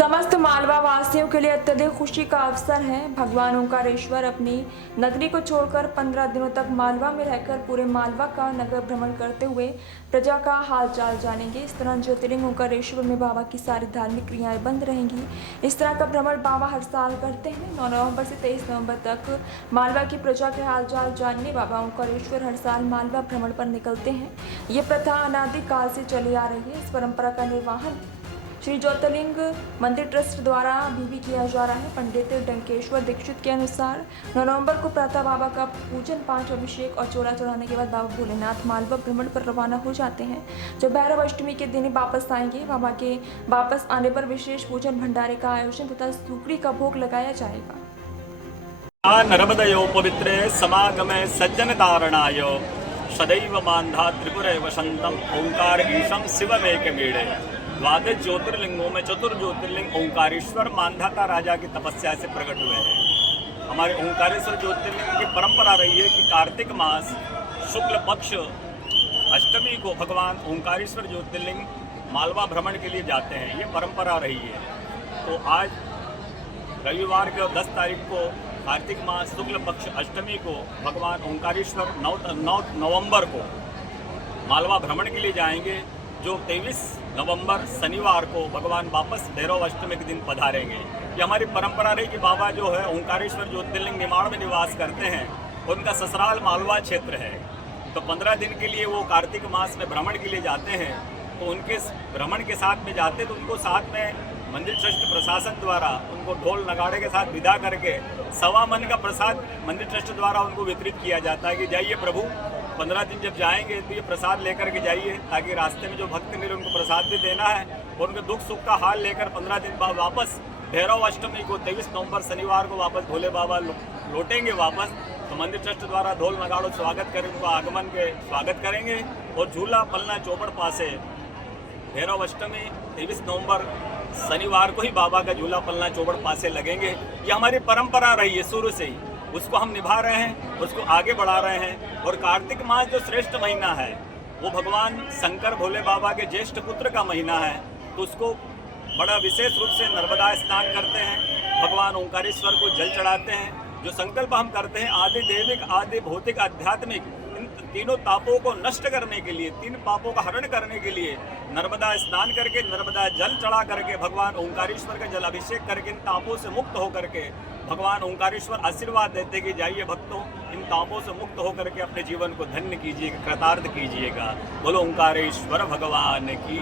समस्त मालवा वासियों के लिए अत्यधिक खुशी का अवसर है। भगवान ओंकारेश्वर अपनी नगरी को छोड़कर 15 दिनों तक मालवा में रहकर पूरे मालवा का नगर भ्रमण करते हुए प्रजा का हालचाल जानेंगे। इस तरह ज्योतिर्लिंग ओंकारेश्वर में बाबा की सारी धार्मिक क्रियाएं बंद रहेंगी। इस तरह का भ्रमण बाबा हर साल करते हैं। 9 नवंबर से 23 नवंबर तक मालवा की प्रजा के हालचाल जानने बाबा ओंकारेश्वर हर साल मालवा भ्रमण पर निकलते हैं। ये प्रथा अनादिकाल से चली आ रही है। इस परंपरा का निर्वहन श्री ज्योतिर्लिंग मंदिर ट्रस्ट द्वारा अभी भी किया जा रहा है। पंडित डंकेश्वर दीक्षित के अनुसार 9 नवंबर को प्रातः बाबा का पूजन पाठ अभिषेक और चोला चढ़ाने के बाद बाबा भोलेनाथ मालवा भ्रमण पर रवाना हो जाते हैं, जो भैरव अष्टमी के दिन वापस आएंगे। बाबा के वापस आने पर विशेष पूजन भंडारे का आयोजन तथा सुकड़ी का भोग लगाया जाएगा। नर्मदयो पवित्रे समागमे सज्जन तारणाय सदैव मान्धा त्रिपुरे वसंतम ओंकार ईशम शिवमेकमीडे। द्वादश ज्योतिर्लिंगों में चतुर्ज्योतिर्लिंग ओंकारेश्वर मांधाता राजा की तपस्या से प्रकट हुए हैं। हमारे ओंकारेश्वर ज्योतिर्लिंग की परंपरा रही है कि कार्तिक मास शुक्ल पक्ष अष्टमी को भगवान ओंकारेश्वर ज्योतिर्लिंग मालवा भ्रमण के लिए जाते हैं। ये परंपरा रही है। तो आज रविवार के 10 तारीख को कार्तिक मास शुक्ल पक्ष अष्टमी को भगवान ओंकारेश्वर 9 नवंबर को मालवा भ्रमण के लिए जाएंगे, जो 23 नवंबर शनिवार को भगवान वापस भैरव अष्टमी के दिन पधारेंगे। ये हमारी परंपरा रही कि बाबा जो है ओंकारेश्वर ज्योतिर्लिंग निमाड़ में निवास करते हैं, उनका ससुराल मालवा क्षेत्र है। तो 15 दिन के लिए वो कार्तिक मास में भ्रमण के लिए जाते हैं। तो उनके भ्रमण के साथ में जाते तो उनको साथ में मंदिर ट्रस्ट प्रशासन द्वारा उनको ढोल नगाड़े के साथ विदा करके 1.25 मन का प्रसाद मंदिर ट्रस्ट द्वारा उनको वितरित किया जाता है कि जाइए प्रभु, 15 दिन जब जाएंगे तो ये प्रसाद लेकर के जाइए, ताकि रास्ते में जो भक्त मिले उनको प्रसाद भी देना है और उनके दुख सुख का हाल लेकर 15 दिन बाद वापस भैरव अष्टमी को 23 नवंबर शनिवार को वापस भोले बाबा लौटेंगे वापस। तो मंदिर ट्रस्ट द्वारा ढोल नगाड़ों स्वागत करेंगे, उनका आगमन के स्वागत करेंगे और झूला पलना चौपड़ पासे भैरव अष्टमी 23 नवंबर शनिवार को ही बाबा का झूला पलना चौपड़ पासे लगेंगे। ये हमारी परंपरा रही है शुरू से ही, उसको हम निभा रहे हैं, उसको आगे बढ़ा रहे हैं। और कार्तिक मास जो श्रेष्ठ महीना है वो भगवान शंकर भोले बाबा के ज्येष्ठ पुत्र का महीना है। तो उसको बड़ा विशेष रूप से नर्मदा स्नान करते हैं, भगवान ओंकारेश्वर को जल चढ़ाते हैं। जो संकल्प हम करते हैं आदि देविक आदि भौतिक आध्यात्मिक इन तीनों तापों को नष्ट करने के लिए, 3 पापों का हरण करने के लिए नर्मदा स्नान करके नर्मदा जल चढ़ा करके भगवान ओंकारेश्वर का जल अभिषेक करके इन तापों से मुक्त होकर के भगवान ओंकारेश्वर आशीर्वाद देते कि जाइए भक्तों, इन तापों से मुक्त होकर के अपने जीवन को धन्य कीजिएगा, कृतार्थ कीजिएगा। बोलो ओंकारेश्वर भगवान की।